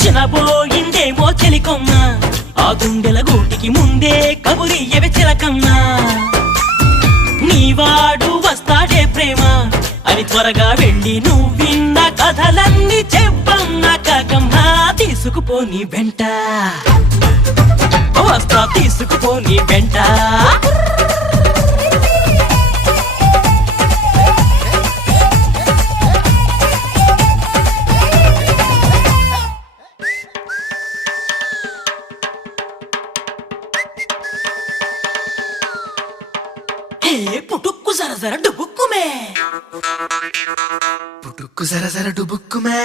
చినబోయిందేమో చెలికొమ్మ ఆ గుండెల గూటికి ముందే కబురియవే చిలకమ్మ నీవాడు వస్తాడే ప్రేమ అని త్వరగా వెళ్ళి నువ్వు విన్న కథలన్నీ చెప్పమ్మ కాకమ్మ తీసుకుపోని వెంట వస్తా తీసుకుపోని వెంట పుటుక్కు జర జర డుబుక్కుమే పుట్టుక్కు జర జర డుబుక్కుమే